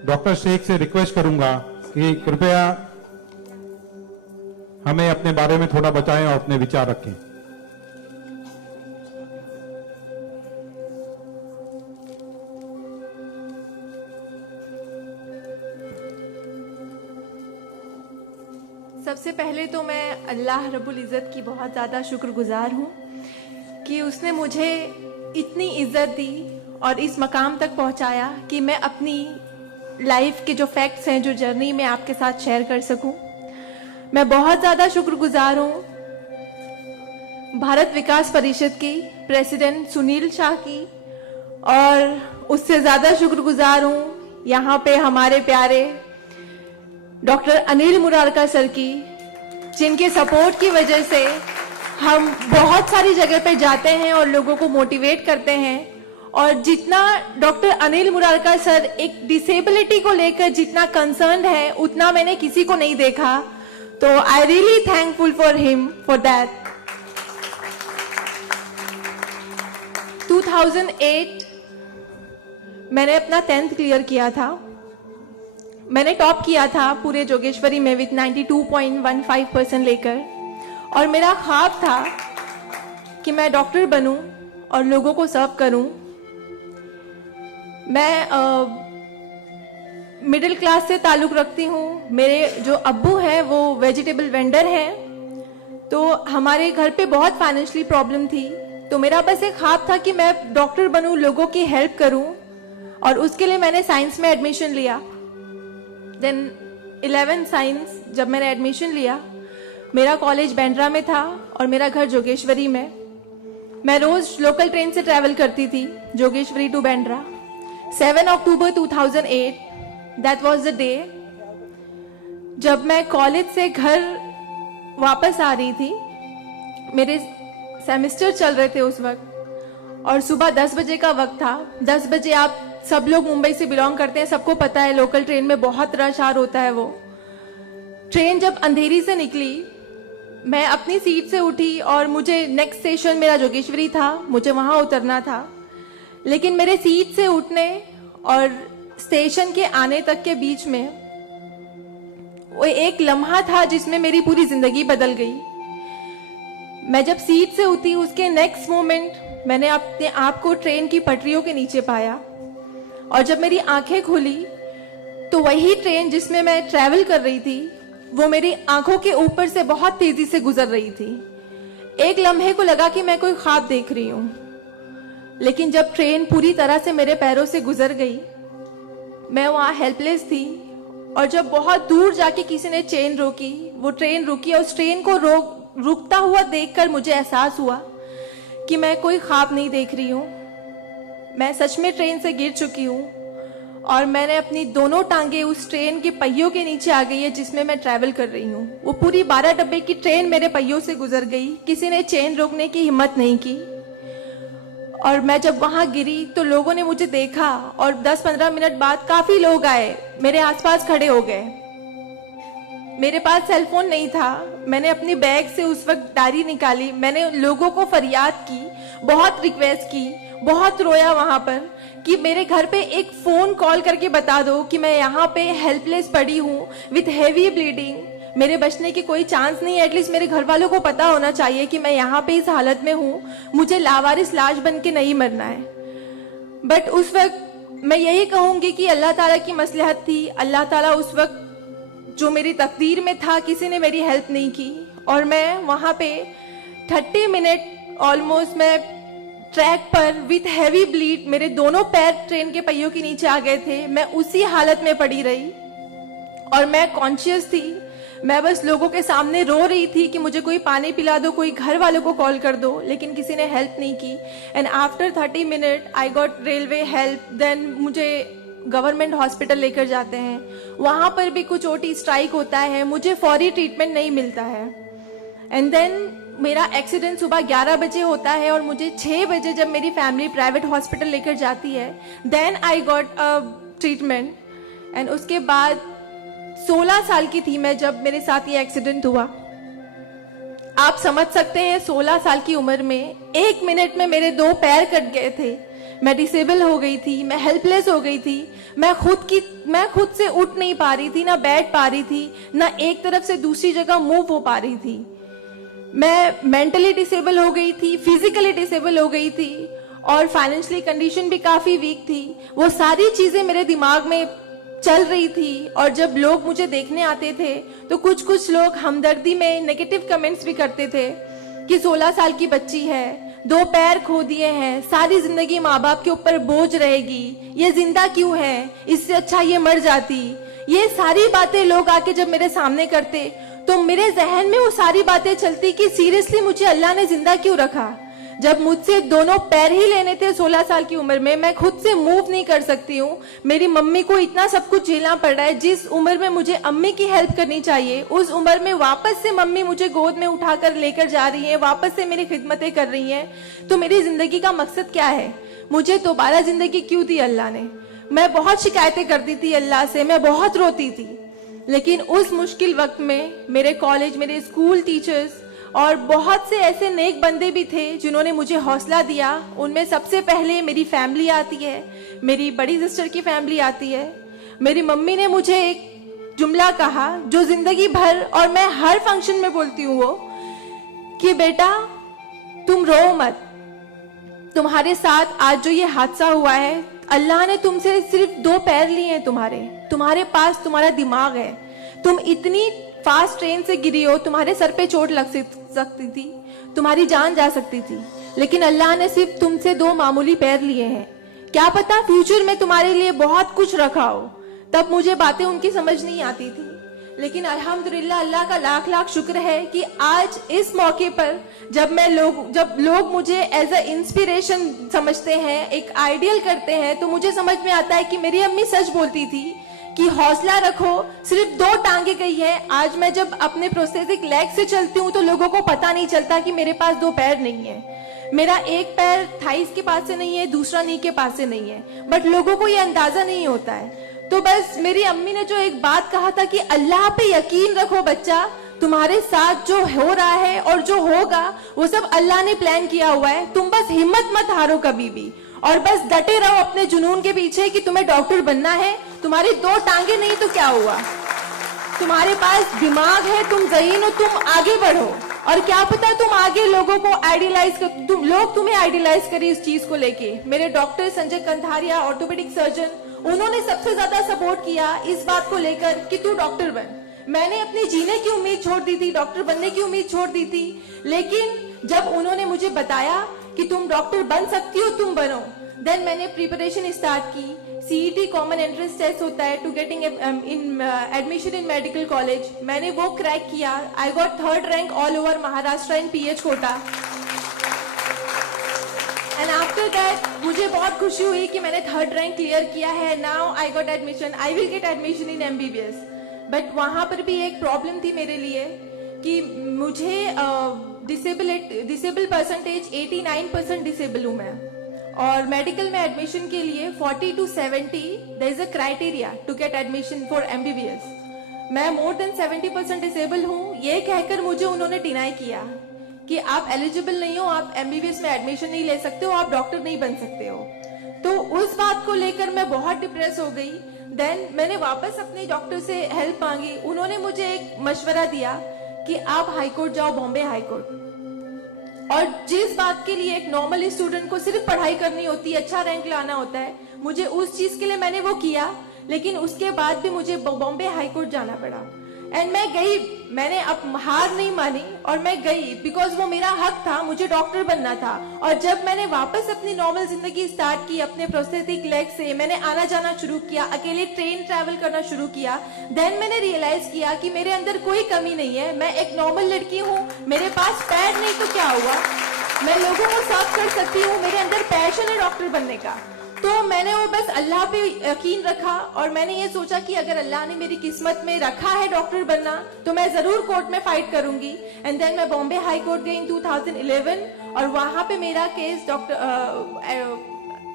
Doctor Sheikh से request करूंगा कि कृपया हमें अपने बारे में थोड़ा बताएं और अपने विचार रखें। सबसे पहले तो मैं अल्लाह रब्बुल इज़्ज़त की बहुत ज़्यादा शुक्रगुजार हूँ कि उसने मुझे इतनी इज़्ज़त दी और इस मकाम तक पहुँचाया कि मैं अपनी लाइफ के जो फैक्ट्स हैं, जो जर्नी में आपके साथ शेयर कर सकूं। मैं बहुत ज़्यादा शुक्रगुजार हूँ भारत विकास परिषद की प्रेसिडेंट सुनील शाह की, और उससे ज़्यादा शुक्रगुजार हूँ यहाँ पे हमारे प्यारे डॉक्टर अनिल मुरारका सर की, जिनके सपोर्ट की वजह से हम बहुत सारी जगह पे जाते हैं और लोगों को मोटिवेट करते हैं। और जितना डॉक्टर अनिल मुरारका सर एक डिसेबिलिटी को लेकर जितना कंसर्न है, उतना मैंने किसी को नहीं देखा। तो I really thankful for him for that. 2008 मैंने अपना 10th क्लियर किया था। मैंने टॉप किया था पूरे जोगेश्वरी में विथ 92.15% लेकर, और मेरा ख्वाब था कि मैं डॉक्टर बनूं और लोगों को सर्व करूं। मैं मिडिल क्लास से ताल्लुक़ रखती हूँ। मेरे जो अब्बू हैं वो वेजिटेबल वेंडर हैं, तो हमारे घर पे बहुत फाइनेंशियली प्रॉब्लम थी। तो मेरा बस एक ख्वाब था कि मैं डॉक्टर बनूं, लोगों की हेल्प करूं, और उसके लिए मैंने साइंस में एडमिशन लिया। देन 11 साइंस जब मैंने एडमिशन लिया, मेरा कॉलेज बांद्रा में था और मेरा घर जोगेश्वरी में। मैं रोज लोकल ट्रेन से ट्रैवल करती थी Jogeshwari to Bandra. 7 October 2008 that was the day जब मैं कॉलेज से घर वापस आ रही थी। मेरे सेमेस्टर चल रहे थे उस वक्त, और सुबह 10 बजे का वक्त था। 10 बजे, आप सब लोग मुंबई से बिलोंग करते हैं, सबको पता है लोकल ट्रेन में बहुत रश आर होता है। वो ट्रेन जब अंधेरी से निकली, मैं अपनी सीट से उठी और मुझे नेक्स्ट स्टेशन मेरा जोगेश्वरी था, मुझे वहां उतरना था। लेकिन मेरे सीट से उठने और स्टेशन के आने तक के बीच में वो एक लम्हा था जिसमें मेरी पूरी जिंदगी बदल गई। मैं जब सीट से उठी, उसके नेक्स्ट मोमेंट मैंने अपने आप को ट्रेन की पटरियों के नीचे पाया, और जब मेरी आंखें खुली तो वही ट्रेन जिसमें मैं ट्रैवल कर रही थी वो मेरी आंखों के ऊपर से बहुत तेजी से गुजर रही थी। एक लम्हे को लगा कि मैं कोई ख्वाब देख रही हूं, लेकिन जब ट्रेन पूरी तरह से मेरे पैरों से गुजर गई, मैं वहां हेल्पलेस थी। और जब बहुत दूर जाके किसी ने चेन रोकी, वो ट्रेन रुकी, और उस ट्रेन को रुकता हुआ देखकर मुझे एहसास हुआ कि मैं कोई ख्वाब नहीं देख रही हूँ, मैं सच में ट्रेन से गिर चुकी हूँ, और मैंने अपनी दोनों टांगे उस ट्रेन के पहियों के नीचे आ गई है जिसमें मैं ट्रैवल कर रही हूँ। वो पूरी 12 डब्बे की ट्रेन मेरे पहियों से गुजर गई, किसी ने चेन रोकने की हिम्मत नहीं की। और मैं जब वहां गिरी तो लोगों ने मुझे देखा, और 10-15 मिनट बाद काफी लोग आए, मेरे आसपास खड़े हो गए। मेरे पास सेलफोन नहीं था। मैंने अपनी बैग से उस वक्त डायरी निकाली, मैंने लोगों को फरियाद की, बहुत रिक्वेस्ट की, बहुत रोया वहां पर कि मेरे घर पे एक फोन कॉल करके बता दो कि मैं यहाँ पे हेल्पलेस पड़ी हूँ विथ हेवी ब्लीडिंग, मेरे बचने की कोई चांस नहीं है। एटलीस्ट मेरे घर वालों को पता होना चाहिए कि मैं यहाँ पे इस हालत में हूँ, मुझे लावारिस लाश बन के नहीं मरना है। बट उस वक्त मैं यही कहूंगी कि अल्लाह ताला की मसलहत थी। अल्लाह ताला उस वक्त जो मेरी तकदीर में था, किसी ने मेरी हेल्प नहीं की, और मैं वहां पे 30 मिनट ऑलमोस्ट मैं ट्रैक पर विथ हैवी ब्लीड, मेरे दोनों पैर ट्रेन के पहियों के नीचे आ गए थे। मैं उसी हालत में पड़ी रही और मैं कॉन्शियस थी। मैं बस लोगों के सामने रो रही थी कि मुझे कोई पानी पिला दो, कोई घर वालों को कॉल कर दो, लेकिन किसी ने हेल्प नहीं की। And after 30 minute I got railway help. Then मुझे गवर्नमेंट हॉस्पिटल लेकर जाते हैं, वहां पर भी कुछ ओटी स्ट्राइक होता है, मुझे फौरी ट्रीटमेंट नहीं मिलता है। एंड देन मेरा एक्सीडेंट सुबह 11 बजे होता है और मुझे 6 बजे जब मेरी फैमिली प्राइवेट हॉस्पिटल लेकर जाती है, then I got a treatment. And उसके बाद 16 साल की थी मैं जब मेरे साथ ये एक्सीडेंट हुआ। आप समझ सकते हैं 16 साल की उम्र में 1 मिनट में मेरे 2 पैर कट गए थे, मैं डिसेबल हो गई थी, मैं हेल्पलेस हो गई थी, मैं खुद से उठ नहीं पा रही थी, ना बैठ पा रही थी, ना एक तरफ से दूसरी जगह मूव हो पा रही थी। मैं मेंटली डिसेबल हो गई थी, फिजिकली डिसेबल हो गई थी और फाइनेंशियली कंडीशन भी काफी वीक थी। वो सारी चीजें मेरे दिमाग में चल रही थी और जब लोग मुझे देखने आते थे तो कुछ लोग हमदर्दी में नेगेटिव कमेंट्स भी करते थे कि 16 साल की बच्ची है, 2 पैर खो दिए हैं, सारी जिंदगी माँ बाप के ऊपर बोझ रहेगी, ये जिंदा क्यों है, इससे अच्छा ये मर जाती। ये सारी बातें लोग आके जब मेरे सामने करते तो मेरे जहन में वो सारी बातें चलती कि सीरियसली मुझे अल्लाह ने जिंदा क्यों रखा, जब मुझसे दोनों पैर ही लेने थे 16 साल की उम्र में, मैं खुद से मूव नहीं कर सकती हूँ। मेरी मम्मी को इतना सब कुछ झेलना पड़ रहा है। जिस उम्र में मुझे अम्मी की हेल्प करनी चाहिए उस उम्र में वापस से मम्मी मुझे गोद में उठाकर लेकर जा रही है, वापस से मेरी खिदमतें कर रही हैं। तो मेरी जिंदगी का मकसद क्या है, मुझे दोबारा जिंदगी क्यों दी अल्लाह ने। मैं बहुत शिकायतें करती थी अल्लाह से, मैं बहुत रोती थी, लेकिन उस मुश्किल वक्त में मेरे कॉलेज, मेरे स्कूल टीचर्स और बहुत से ऐसे नेक बंदे भी थे जिन्होंने मुझे हौसला दिया। उनमें सबसे पहले मेरी फैमिली आती है, मेरी बड़ी सिस्टर की फैमिली आती है। मेरी मम्मी ने मुझे एक जुमला कहा जो जिंदगी भर और मैं हर फंक्शन में बोलती हूँ, वो कि बेटा तुम रो मत, तुम्हारे साथ आज जो ये हादसा हुआ है, अल्लाह ने तुमसे सिर्फ 2 पैर लिए हैं, तुम्हारे पास तुम्हारा दिमाग है, तुम इतनी फास्ट ट्रेन से गिरी हो, तुम्हारे सर पे चोट लग सकती थी, तुम्हारी जान जा सकती थी, लेकिन अल्लाह ने सिर्फ तुमसे 2 मामूली पैर लिए हैं। क्या पता फ्यूचर में तुम्हारे लिए बहुत कुछ रखा हो। तब मुझे बातें उनकी समझ नहीं आती थी, लेकिन अल्हम्दुलिल्लाह अल्लाह का लाख लाख शुक्र है कि आज इस मौके पर जब लोग मुझे एज अ इंस्पिरेशन समझते हैं, एक आइडियल करते हैं, तो मुझे समझ में आता है कि मेरी अम्मी सच बोलती थी कि हौसला रखो, सिर्फ 2 टांगे गई है। आज मैं जब अपने प्रोस्थेटिक लेग से चलती हूँ तो लोगों को पता नहीं चलता कि मेरे पास 2 पैर नहीं है, मेरा एक पैर थाइस के पास से नहीं है, दूसरा नी के पास से नहीं है, बट लोगों को ये अंदाजा नहीं होता है। तो बस मेरी अम्मी ने जो एक बात कहा था कि अल्लाह पे यकीन रखो बच्चा, तुम्हारे साथ जो हो रहा है और जो होगा वो सब अल्लाह ने प्लान किया हुआ है, तुम बस हिम्मत मत हारो कभी भी, और बस डटे रहो अपने जुनून के पीछे कि तुम्हें डॉक्टर बनना है। तुम्हारी 2 टांगे नहीं तो क्या हुआ, तुम्हारे पास दिमाग है, तुम ज़हीन हो, तुम आगे बढ़ो, और क्या पता तुम आगे लोगों को आइडियलाइज कर, लोग तुम्हें आइडियलाइज करें इस चीज को लेके। मेरे डॉक्टर संजय कंधारिया, ऑर्थोपेडिक सर्जन, उन्होंने सबसे ज्यादा सपोर्ट किया इस बात को लेकर कि तू डॉक्टर बन। मैंने अपने जीने की उम्मीद छोड़ दी थी, डॉक्टर बनने की उम्मीद छोड़ दी थी, लेकिन जब उन्होंने मुझे बताया कि तुम डॉक्टर बन सकती हो, तुम बनो, देन मैंने प्रिपरेशन स्टार्ट की। सीईटी कॉमन एंट्रेंस टेस्ट होता है to getting admission in medical college, मैंने वो क्रैक किया। I got 3rd rank all over Maharashtra in pH Kota. And after that मुझे बहुत खुशी हुई कि मैंने 3rd रैंक क्लियर किया है। Now I got admission, I will get admission in MBBS. But वहां पर भी एक प्रॉब्लम थी मेरे लिए कि मुझे डिसेबल परसेंटेज 89% डिसेबल हूं मैं, और मेडिकल में एडमिशन के लिए 40 to 70 there is a criteria to get admission for MBBS. मैं मोर देन 70% डिसेबल हूँ, ये कहकर मुझे उन्होंने डिनाई किया कि आप एलिजिबल नहीं हो, आप एमबीबीएस में एडमिशन नहीं ले सकते हो, आप डॉक्टर नहीं बन सकते हो। तो उस बात को लेकर मैं बहुत डिप्रेस हो गई। देन मैंने वापस अपने डॉक्टर से हेल्प मांगी, उन्होंने मुझे एक मशवरा दिया कि आप हाई कोर्ट जाओ, बॉम्बे हाई कोर्ट, और जिस बात के लिए एक नॉर्मल स्टूडेंट को सिर्फ पढ़ाई करनी होती है, अच्छा रैंक लाना होता है, मुझे उस चीज के लिए मैंने वो किया, लेकिन उसके बाद भी मुझे बॉम्बे हाई कोर्ट जाना पड़ा। एंड मैं गई, मैंने अब हार नहीं मानी और मैं गई, बिकॉज वो मेरा हक था, मुझे डॉक्टर बनना था। और जब मैंने वापस अपनी नॉर्मल जिंदगी स्टार्ट की अपने प्रोस्थेटिक लेग से, मैंने आना जाना शुरू किया, अकेले ट्रेन ट्रैवल करना शुरू किया, देन मैंने रियलाइज किया कि मेरे अंदर कोई कमी नहीं है, मैं एक नॉर्मल लड़की हूँ, मेरे पास पैर नहीं तो क्या हुआ, मैं लोगों को सर्व कर सकती हूँ, मेरे अंदर पैशन है डॉक्टर बनने का। तो मैंने वो बस अल्लाह पे यकीन रखा और मैंने ये सोचा कि अगर अल्लाह ने मेरी किस्मत में रखा है डॉक्टर बनना तो मैं जरूर कोर्ट में फाइट करूंगी। एंड देन मैं बॉम्बे हाई कोर्ट गई इन 2011 और वहां पे मेरा केस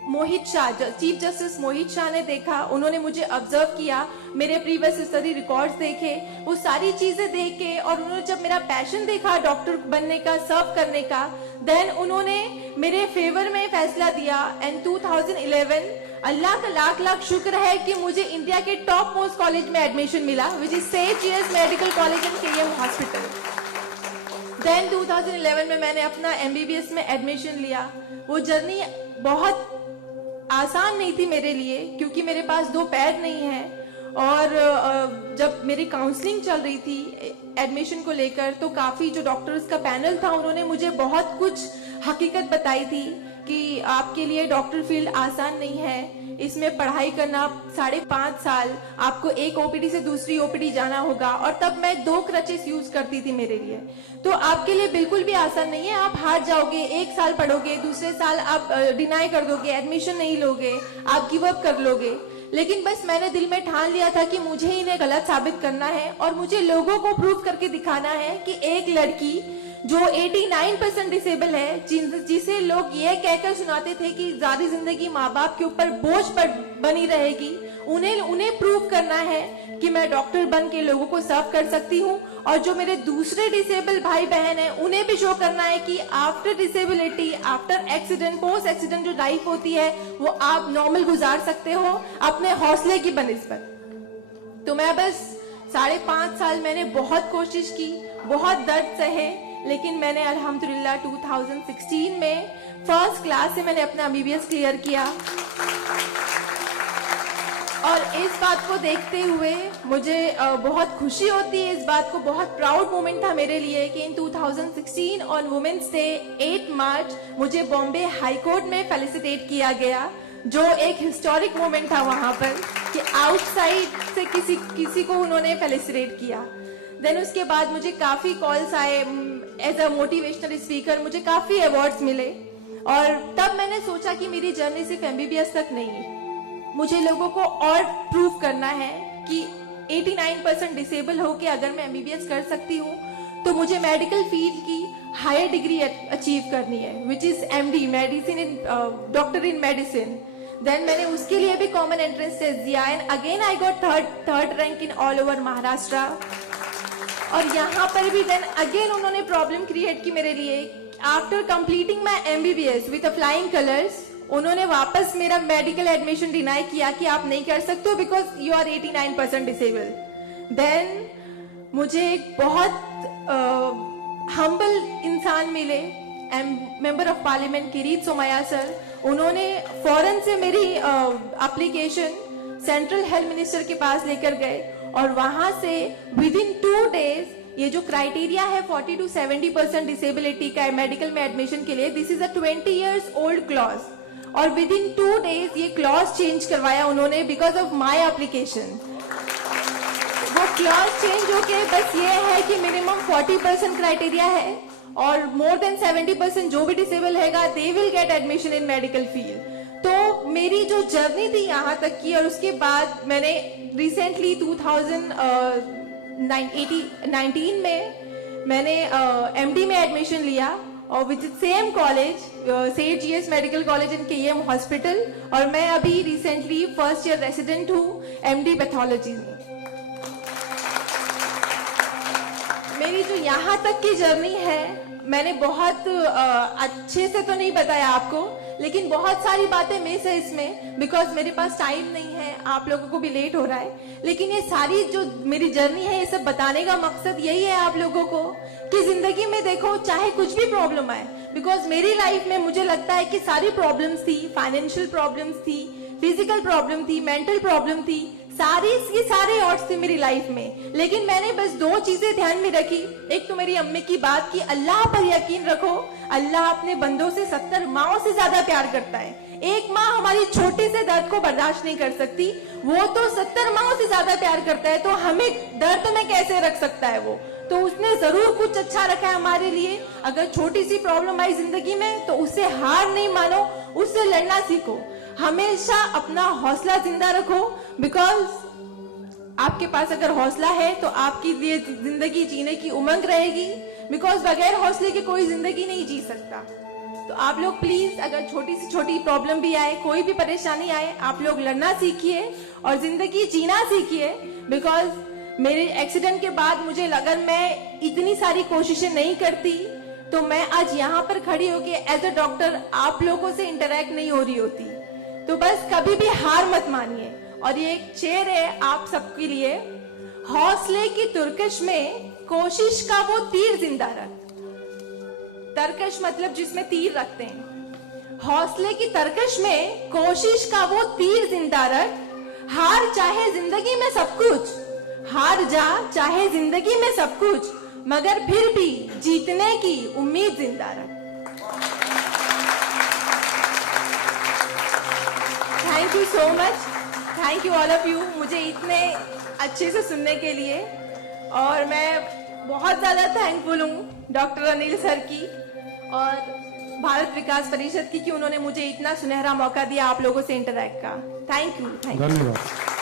मोहित शाह, चीफ जस्टिस मोहित शाह ने देखा, उन्होंने मुझे ऑब्जर्व किया, मेरे प्रीवियस स्टडी रिकॉर्ड्स देखे, वो सारी चीजें देख के, और उन्होंने जब मेरा पैशन देखा डॉक्टर बनने का, सर्व करने का, देन उन्होंने मेरे फेवर में फैसला दिया। एंड 2011 अल्लाह का लाख लाख शुक्र है कि मुझे इंडिया के टॉप मोस्ट कॉलेज में एडमिशन मिला, विच इज सेठ GS medical college and KM hospital. Then 2011 में मैंने अपना एमबीबीएस में एडमिशन लिया। वो जर्नी बहुत आसान नहीं थी मेरे लिए, क्योंकि मेरे पास 2 पैर नहीं है, और जब मेरी काउंसलिंग चल रही थी एडमिशन को लेकर, तो काफी जो डॉक्टर्स का पैनल था उन्होंने मुझे बहुत कुछ हकीकत बताई थी कि आपके लिए डॉक्टर फील्ड आसान नहीं है, इसमें पढ़ाई करना 5.5 साल, आपको एक ओपीडी से दूसरी ओपीडी जाना होगा, और तब मैं 2 क्रचेस यूज करती थी मेरे लिए। तो आपके लिए बिल्कुल भी आसान नहीं है, आप हार जाओगे, 1 साल पढ़ोगे, दूसरे साल आप डिनाई कर दोगे, एडमिशन नहीं लोगे, आप गिव अप कर लोगे। लेकिन बस मैंने दिल में ठान लिया था कि मुझे इन्हें गलत साबित करना है, और मुझे लोगों को प्रूव करके दिखाना है कि एक लड़की जो 89% डिसेबल है, जिसे लोग ये कहकर सुनाते थे कि सारी जिंदगी माँ बाप के ऊपर बोझ पर बनी रहेगी, उन्हें प्रूव करना है कि मैं डॉक्टर बन के लोगों को सर्व कर सकती हूँ। और जो मेरे दूसरे डिसेबल भाई बहन हैं, उन्हें भी शो करना है कि after disability, after accident, post accident जो लाइफ होती है वो आप नॉर्मल गुजार सकते हो अपने हौसले की बनिस्बत। तो मैं बस 5.5 साल मैंने बहुत कोशिश की, बहुत दर्द सहे, लेकिन मैंने अल्हम्दुलिल्लाह 2016 में फर्स्ट क्लास से मैंने अपना एमबीबीएस क्लियर किया। और इस बात को देखते हुए मुझे बहुत खुशी होती है, इस बात को बहुत प्राउड मोमेंट था मेरे लिए कि इन 2016 ऑन वुमेन्स डे 8 मार्च मुझे बॉम्बे हाई कोर्ट में फेलिसिटेट किया गया, जो एक हिस्टोरिक मोमेंट था वहां पर कि आउटसाइड से किसी को उन्होंने फेलिसिटेट किया। देन उसके बाद मुझे काफी कॉल्स आए, एज अ मोटिवेशनल स्पीकर मुझे काफी अवार्ड्स मिले, और तब मैंने सोचा कि मेरी जर्नी सिर्फ एमबीबीएस तक नहीं, मुझे लोगों को और प्रूव करना है कि 89% डिसेबल हो के अगर मैं एमबीबीएस कर सकती हूँ, तो मुझे मेडिकल फील्ड की हायर डिग्री अचीव करनी है, which is MD, medicine in doctor in medicine. Then मैंने उसके लिए भी कॉमन एंट्रेंस टेस्ट दिया, and again I got third rank in all over Maharashtra. और यहाँ पर भी देन अगेन उन्होंने प्रॉब्लम क्रिएट की मेरे लिए। After completing my MBBS with flying colours, उन्होंने वापस मेरा मेडिकल एडमिशन डिनाई किया कि आप नहीं कर सकते हो because you are 89% disable. Then मुझे एक बहुत हम्बल इंसान मिले, member of parliament Kirit Somaiya sir, उन्होंने फौरन से मेरी एप्लीकेशन सेंट्रल हेल्थ मिनिस्टर के पास लेकर गए, और वहां से विद इन 2 डेज ये जो क्राइटेरिया है 40 to 70% डिसेबिलिटी का मेडिकल में एडमिशन के लिए, this is a 20 years old clause, और विद इन 2 डेज ये क्लॉज चेंज करवाया उन्होंने बिकॉज ऑफ माई एप्लीकेशन। वो क्लॉज चेंज होके बस ये है कि मिनिमम 40% क्राइटेरिया है, और मोर देन 70% जो भी डिसेबल हैगा they will get admission in medical field. तो मेरी जो जर्नी थी यहाँ तक की, और उसके बाद मैंने रिसेंटली 2019 में मैंने एमडी में एडमिशन लिया, और विच इज सेम कॉलेज, सेठ GS medical college and KM hospital, और मैं अभी रिसेंटली फर्स्ट ईयर रेसिडेंट हूँ एमडी पैथोलॉजी में। मेरी जो यहाँ तक की जर्नी है, मैंने बहुत अच्छे से तो नहीं बताया आपको, लेकिन बहुत सारी बातें मिस है इसमें बिकॉज मेरे पास टाइम नहीं है, आप लोगों को भी लेट हो रहा है। लेकिन ये सारी जो मेरी जर्नी है, ये सब बताने का मकसद यही है आप लोगों को कि जिंदगी में देखो चाहे कुछ भी प्रॉब्लम आए, बिकॉज मेरी लाइफ में मुझे लगता है कि सारी प्रॉब्लम्स थी, फाइनेंशियल प्रॉब्लम्स थी, फिजिकल प्रॉब्लम थी, मेंटल प्रॉब्लम थी, सारे ऑड्स थे मेरी लाइफ में, लेकिन मैंने बस 2 चीजें ध्यान में रखी। एक तो मेरी अम्मी की बात कि अल्लाह पर यकीन रखो, अल्लाह अपने बंदों से 70 माओं से ज्यादा प्यार करता है। एक माँ हमारी छोटे से दर्द को बर्दाश्त नहीं कर सकती, वो तो 70 माओं से ज्यादा प्यार करता है, तो हमें दर्द में कैसे रख सकता है वो? तो उसने जरूर कुछ अच्छा रखा है हमारे लिए। अगर छोटी सी प्रॉब्लम आई जिंदगी में तो उससे हार नहीं मानो, उससे लड़ना सीखो, हमेशा अपना हौसला जिंदा रखो, बिकॉज आपके पास अगर हौसला है तो आपकी लिए जिंदगी जीने की उमंग रहेगी, बिकॉज बगैर हौसले के कोई जिंदगी नहीं जी सकता। तो आप लोग प्लीज, अगर छोटी से छोटी प्रॉब्लम भी आए, कोई भी परेशानी आए, आप लोग लड़ना सीखिए और जिंदगी जीना सीखिए। बिकॉज मेरे एक्सीडेंट के बाद मुझे लगा मैं इतनी सारी कोशिशें नहीं करती तो मैं आज यहाँ पर खड़ी होके एज अ डॉक्टर आप लोगों से इंटरेक्ट नहीं हो रही होती। तो बस कभी भी हार मत मानिए। और ये एक शेर है आप सबके लिए, हौसले की तुर्कश में कोशिश का वो तीर जिंदा रख। तरकश मतलब जिसमें तीर रखते हैं। हौसले की तरकश में कोशिश का वो तीर जिंदा रख। हार चाहे जिंदगी में सब कुछ, हार जा चाहे जिंदगी में सब कुछ, मगर फिर भी जीतने की उम्मीद जिंदा रख। Thank you so much, thank you all of you, मुझे इतने अच्छे से सुनने के लिए। और मैं बहुत ज्यादा थैंकफुल हूँ डॉक्टर अनिल सर की और भारत विकास परिषद की कि उन्होंने मुझे इतना सुनहरा मौका दिया आप लोगों से इंटरैक्ट का। Thank you. धन्यवाद।